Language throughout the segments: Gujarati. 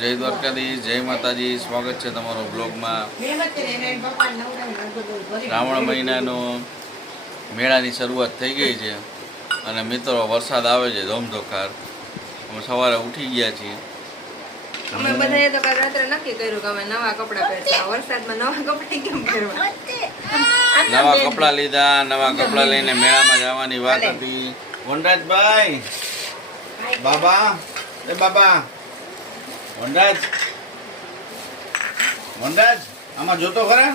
જય દ્વારકાધીશ, જય માતાજી. સ્વાગત છે તમારો બ્લોગમાં. શ્રાવણ મહિનાનો મેળાની શરૂઆત થઈ ગઈ છે અને મિત્રો વરસાદ આવે છે ધોમધોકાર. અમે સવારે ઉઠી ગયા છીએ. અમે બધાએ તો કાલ રાત્રે નક્કી કર્યું કે અમે નવા કપડાં પહેરશું. વરસાદમાં નવા કપડાં કેમ પહેરવા? નવા કપડાં લીધા, નવા કપડાં લઈને મેળામાં જવાની વાત હતી. વનરાજભાઈ, બાબા, એ બાબા, વનરાજ, વનરાજ, આમાં જોતો ખરા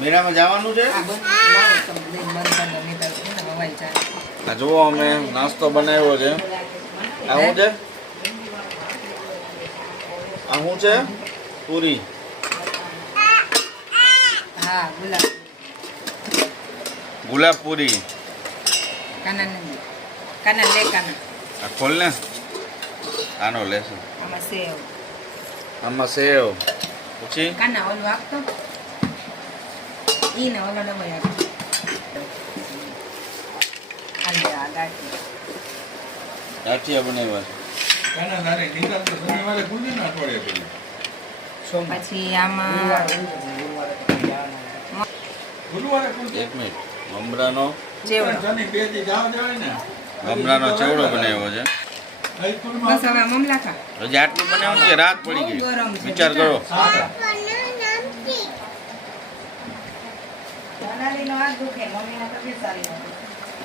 મેળામાં જવાનું છે. આ જુઓ અમે નાસ્તો બનાવ્યો છે. આ શું છે? આ શું છે? પૂરી. હા, ગુલાબ ગુલાબ પૂરી. કાના લે કાના. આ ખોલ ને. આનો લેશે. આમાં સેવ. આમાં સેવ. પછી કાના ઓલું આપતો. ઈ ને ઓલો ડબો આપતો. આલે આ ગાંઠિયા બનાવ્યા છે. પછી આમાં એક મિનિટ. મમરાનો ચેવડો. મમરાનો ચેવડો બનાવ્યો છે. બસ હવે મમલા ખા. હજી આટલું બનાવ્યું કે રાત પડી ગઈ? વિચાર કરો.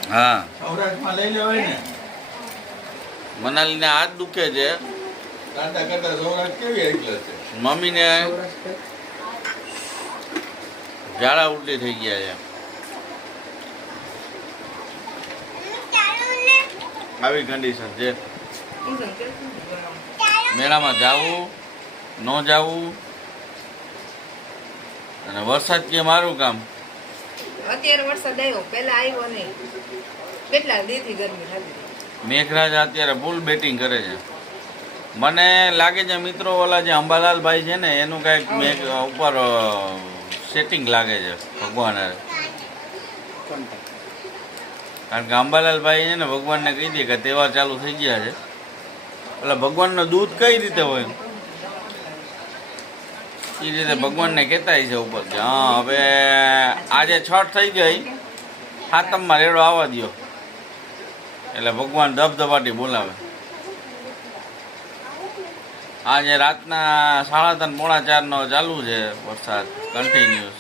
હા, મનાલીને હાથ દુખે છે. મમ્મીને ઝાડા ઉલટી થઈ ગયા છે. આવી કન્ડિશન છે. મેળામાં જાવું ન જાવું અને વરસાદ કે મારું કામ. અત્યારે વરસાદ આવ્યો, પહેલા આવ્યો નહીં. કેટલા દીથી ગરમી લાગી. મેઘરાજ અત્યારે ફૂલ બેટિંગ કરે છે. મને લાગે છે મિત્રો ઓલા જે અંબાલાલ ભાઈ છે ને એનું કંઈક મેઘ ઉપર સેટિંગ લાગે છે ભગવાન. કારણ કે અંબાલાલ ભાઈ છે ને ભગવાનને કહી દે કે તહેવાર ચાલુ થઈ ગયા છે. એટલે ભગવાનનું દૂધ કઈ રીતે હોય એ રીતે ભગવાનને કહેતા છે ઉપર કે હા હવે આજે છઠ થઈ ગઈ, સાતમમાં રેડો આવવા દો. એટલે ભગવાન ધબધબાટી બોલાવે. આજે રાતના 3:30-4:30 ચાલુ છે વરસાદ કન્ટિન્યુઅસ.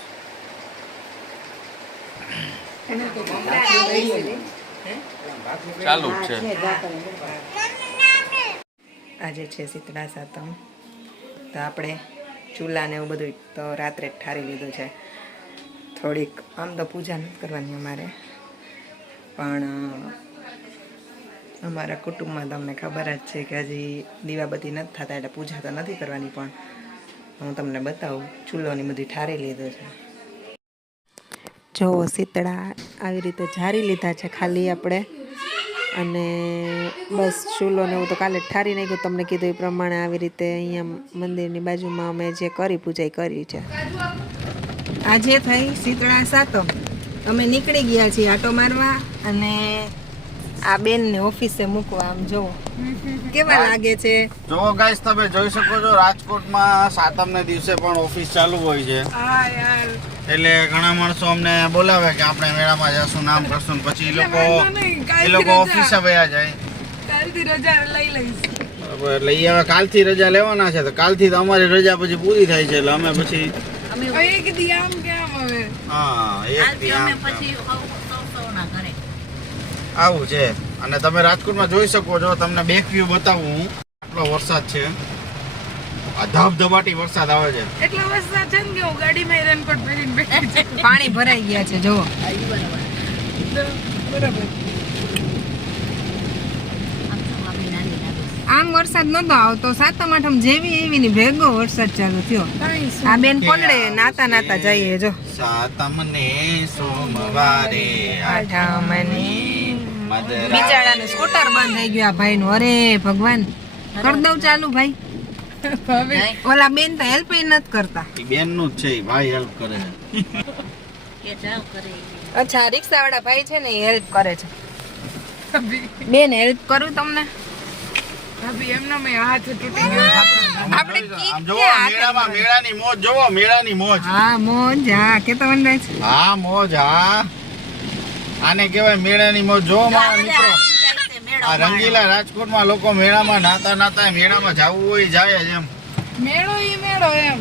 ચાલુ જ છે. આજે છે શીતળા સાતમ, તો આપણે ચૂલા ને એવું બધું તો રાત્રે ઠારી લીધું છે. થોડીક આમ તો પૂજા નથી કરવાની અમારે, પણ અમારા કુટુંબમાં તમને ખબર જ છે કે હજી દીવાબત્તી નથી થતા, એટલે પૂજા તો નથી કરવાની. પણ હું તમને બતાવું, ચૂલોની બધી ઠારી લીધું છે. જો શીતળા આવી રીતે ઝારી લીધા છે ખાલી આપણે, અને બસ ચૂલો ને એવું તો કાલે ઠારી નાખ્યું. તમને કીધું એ પ્રમાણે આવી રીતે અહીંયા મંદિરની બાજુમાં અમે જે કરી પૂજા કરી છે. આજે થઈ શીતળા સાતમ, અમે નીકળી ગયા છીએ આટો મારવા અને આ બેનને ઓફિસે મૂકવા. આમ જોવો કેવા લાગે છે. જો ગાઈસ તમે જોઈ શકો છો રાજકોટમાં સાતમને દિવસે પણ ઓફિસ ચાલુ હોય છે. હા યાર, એટલે ઘણા માણસો અમને બોલાવે કે આપણે મેળામાં જશું, નામ કરશું, પછી એ લોકો ઓફિસે વયા જાય. કાલથી રજા લઈ લઈશ. બરાબર, એટલે ઈ હવે કાલથી રજા લેવાના છે. તો કાલથી તો અમારી રજા પછી પૂરી થાય છે. એટલે અમે પછી એક દી આમ કે આમ હવે હા એક દી આમ પછી આવું છે. અને તમે રાજકોટમાં જોઈ શકો છો, તમને બેક વ્યૂ બતાવું હું. આટલો વરસાદ છે, આ ધબધબાટી વરસાદ આવે છે. એટલો વરસાદ છે ને કે હું ગાડીમાં રેનકોટ પહેરીને બેઠી છું. પાણી ભરાઈ ગયા છે જો. બરાબર, આમ વરસાદ નતો આવતો. સાતમ આઠમ જેવી એવી ની ભેગો વરસાદ ચાલુ થયો. આ બેન પલડે નાતા નાતા જઈએ જો. સાતમ ને સોમવારે આઠમ ને બિચારાનું સ્કૂટર બંધ થઈ ગયું આ ભાઈ નું. અરે ભગવાન, કર દઉં ચાલુ ભાઈ. ઓલા બેન તો હેલ્પ નથી કરતા. બેન નું જ છે, ભાઈ હેલ્પ કરે છે. અચ્છા, રિક્ષા વાળા ભાઈ છે ને હેલ્પ કરે છે. બેન હેલ્પ કરું તમને? ભાભી એમનો મેં હાથ તૂટી ગયો. આપણે આમ જોવો મેળામાં મેળાની મોજ જોવો મેળાની મોજ. હા મોજ હા કે તો વનરાજ હા મોજ હા આને કહેવાય મેળાની મોજ. જો મારા મિત્રો આ રંગીલા રાજકોટમાં લોકો મેળામાં નાતા નાતા મેળામાં જવું હોય જાય જ એમ. મેળો ઈ મેળો એમ.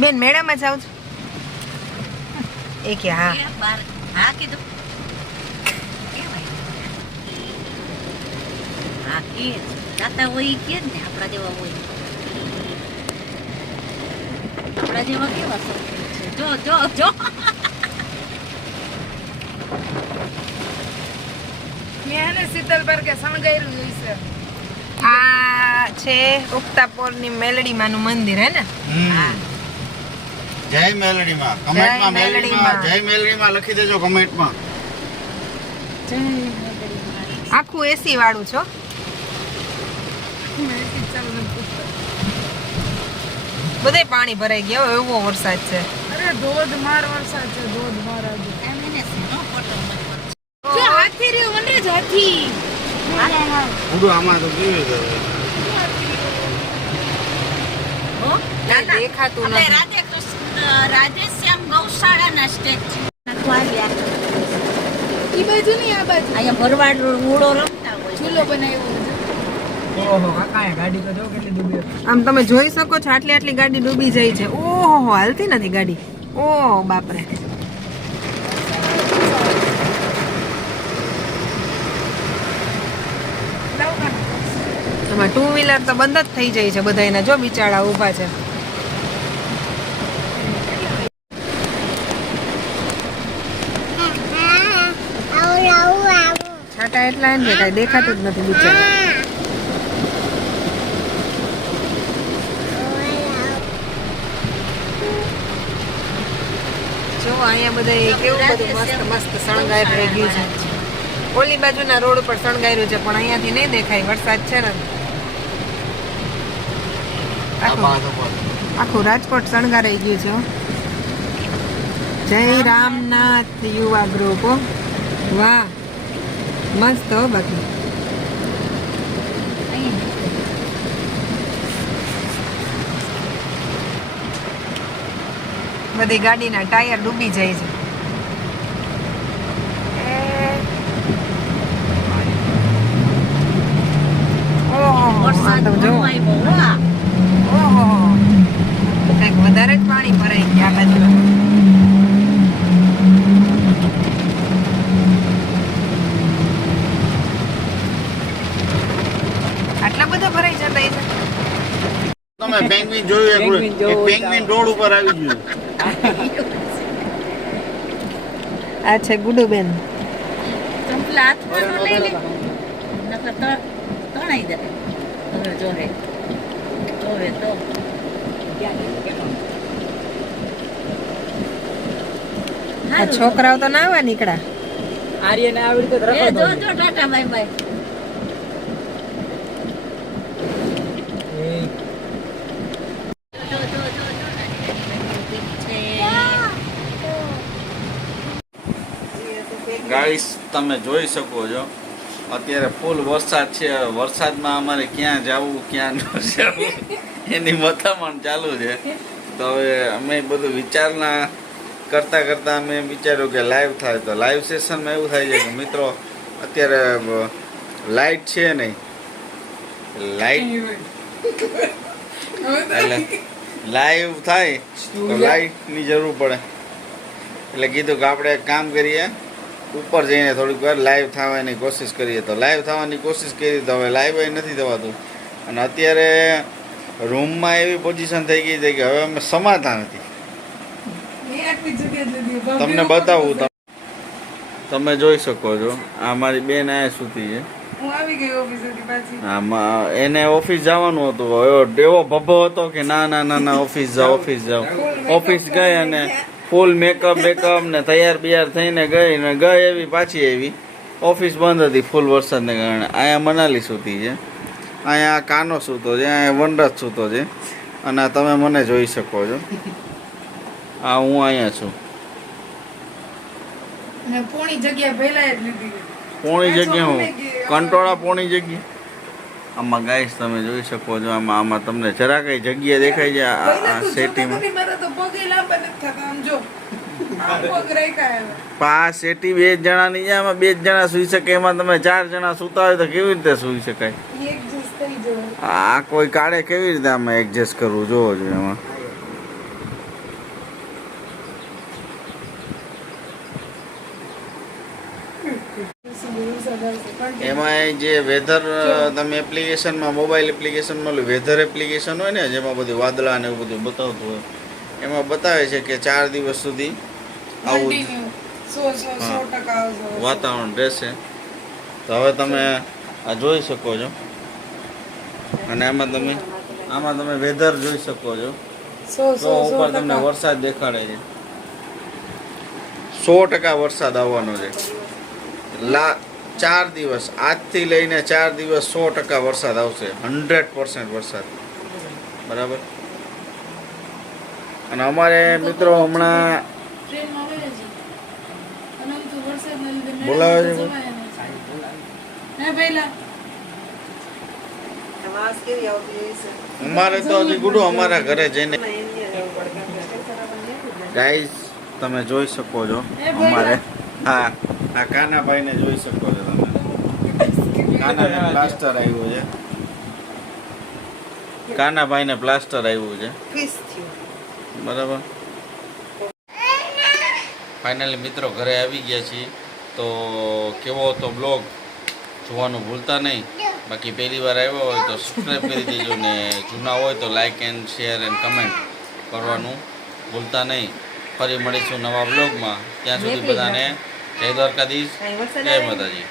બેન મેળામાં જાવ છો એ કે હા હા કીધું હા કે જાતા હોય ઈ કે જ ને આપણા જેવા હોય આપણા જેવા કેવા છોકરી છે જો જો જો મેં ને શીતલ પર કે શણગાર્યું જોઈશે. આ છે ઉક્તાપોરની મેલડીમાંનું મંદિર હે ને હમ. જય મેલડીમાં કમેન્ટમાં જય મેલડીમાં. મેલડીમાં જય મેલડીમાં લખી દેજો કમેન્ટમાં. આખું એસી વાળું છો મેં શીતલ ને પૂછ્યું. બધે પાણી ભરાઈ ગયા હોય એવો વરસાદ છે અરે ધોધમાર વરસાદ છે ધોધમાર આજે. એમ એને સીનો ફોટો જો હાથી રહ્યો મને જ હાથી. ઉડો આમાં તો કેવી છે હો ના, દેખાતું આપણે નથી. રાધે કૃષ્ણ રાધેશ્યામ ગૌશાળાના સ્ટેજ છે અહીંયા ઈ બાજુ નહીં આ બાજુ ભરવાડ ઉડો રમતા હોય ચૂલો બનાવ્યો છે. આમ તમે જોઈ શકો છો આટલી આટલી ગાડી ડૂબી જાય છે ઓહો હાલતી નથી ગાડી ઓહ બાપરે એમાં ટુ વ્હીલર તો બંધ જ થઈ જાય છે બધાયના જો બિચારા ઊભા છે છાટા એટલા ને કઈ દેખાતું જ નથી બિચારા જો અહીંયા બધા કેવું બધું મસ્ત મસ્ત શણગાર રહી ગયું છે ઓલી બાજુના રોડ ઉપર શણગાર્યું છે પણ અહીંયાથી નહીં દેખાય વરસાદ છે ને આખું રાજકોટ શણગારાઈ ગયું છે હો. જય રામનાથ યુવા ગ્રુપ હો. વાહ મસ્ત હો બાકી બધી ગાડીના ટાયર ડૂબી જાય છે ઓહો વરસાદ આ તો જો ઘણો આવ્યો હો આ. ઓહો કંઈક વધારે જ પાણી ભરાઈ ગયા આ બાજુ આટલા બધા ભરાઈ જતા છે તમે પેંગ્વિન જોયું એક પેંગ્વિન રોડ ઉપર આવી ગયું. આ છે ગુડુબેન ચંપલા હાથમાં ન લઈ લે નકર તણાઈ દે હવે જોવે તો આ છોકરાઓ તો ના આવવા નીકળ્યા આર્યને આવી રીતે એ જો જો ટાટા બાય બાય જો જો જો ગાઈસ તમે જોઈ શકો છો અત્યારે ફૂલ વરસાદ છે વરસાદમાં અમારે ક્યાં જવું ક્યાં ન જવું એની મથામણ ચાલુ છે તો હવે અમે બધું વિચારના કરતા કરતા અમે વિચાર્યું કે લાઈવ થાય તો લાઈવ સેશનમાં એવું થાય છે કે મિત્રો અત્યારે લાઈટ છે નહીં લાઈટ એટલે લાઈવ થાય તો લાઈટની જરૂર પડે એટલે કીધું કે આપણે એક કામ કરીએ ઉપર જઈને થોડીક વાર લાઈવ થવાની કોશિશ કરીએ તો લાઈવ થવાની કોશિશ કરી તો હવે લાઈવ નથી થવાતું અને અત્યારે રૂમમાં એવી પોઝિશન થઈ ગઈ છે કે હવે અમે સમાતા નથી. તમને બતાવું તમે જોઈ શકો છો આ મારી બેન આ સૂતી છે હું આવી ગઈ ઓફિસેથી પાછી. આમાં એને ઓફિસ જવાનું હતું એવો ભભ્ભો હતો કે ના ના ના ના ઓફિસ જાઓ ઓફિસ ગઈ અને ફૂલ મેકઅપ ને તૈયાર બિયાર થઈને ગઈ ને ગઈ એવી પાછી એવી ઓફિસ બંધ હતી ફૂલ વરસાદને કારણે. અહીંયા મનાલી સૂતી છે અહીંયા કાનો સૂતો છે અહીંયા વનરાજ સૂતો છે અને તમે મને જોઈ શકો છો આ હું અહીંયા છું ને પોણી જગ્યા પહેલા જ લીધી. પોણી જગ્યા હું કંટોળા પોણી જગ્યા આમાં ગાઈસ તમે જોઈ શકો છો, આમાં તમને જરા કઈ જગ્યા દેખાય છે આ સેટીમાં? મારા તો પગે લાંબા નથી થતા આમ જો આમ પગ રાખ્યા હવે. પણ આ સેટી 2 જણાની છે, આમાં 2 જણા સુઈ શકે, એમાં તમે 4 જણા સુતા હોય તો કેવી રીતે સુઈ શકાય? એક જૂસ થઈ જવાય. આ કોઈ કાળે કેવી રીતે આમાં એડજસ્ટ કરવું જોવો જોઈએ એમાં. એમાં જે વેધર તમે એપ્લિકેશનમાં મોબાઈલ એપ્લિકેશનમાં વેધર એપ્લિકેશન હોય ને, જેમાં બધું વાદળા ને એવું બધું બતાવતું હોય, એમાં બતાવે છે કે 4 દિવસ સુધી આવું Continue. 100% આવશે. વાતાવરણ રહેશે. તો હવે તમે આ જોઈ શકો છો, અને આમાં તમે વેધર જોઈ શકો છો. તો ઉપર તમને વરસાદ દેખાડે છે, 100% વરસાદ આવવાનો છે. 4 દિવસ, આજથી લઈને 4 દિવસ 100% વરસાદ આવશે, 100% વરસાદ. બરાબર. અને અમારે મિત્રો હમણાં ટ્રેનમાં વહે છે. અને આમ તો વરસાદના લીધે મેળા બોલાવે છે. જવાય નહીં. હે ભઈલા વાસ કેવી આવતી હશે? અમારે તો હજી ગુડું અમારા ઘરે જઈને ગાઈસ તમે જોઈ શકો છો. અમારે હા આ કાનાભાઈને જોઈ શકો છો તમે. કાનાને પ્લાસ્ટર આવ્યું છે. કાનાભાઈને પ્લાસ્ટર આવ્યું છે. ફિશ થયું. બરાબર. ફાઇનલી મિત્રો ઘરે આવી ગયા છીએ. તો કેવો હતો બ્લોગ જોવાનું ભૂલતા નહીં. બાકી પહેલી વાર આવ્યો હોય તો સબસ્ક્રાઈબ કરી દેજો, ને જૂના હોય તો like and share and comment કરવાનું ભૂલતા નહીં. ફરી મળીશું નવા બ્લોગમાં. ત્યાં સુધી બધાને જય દ્વારકાધીશ, જય માતાજી.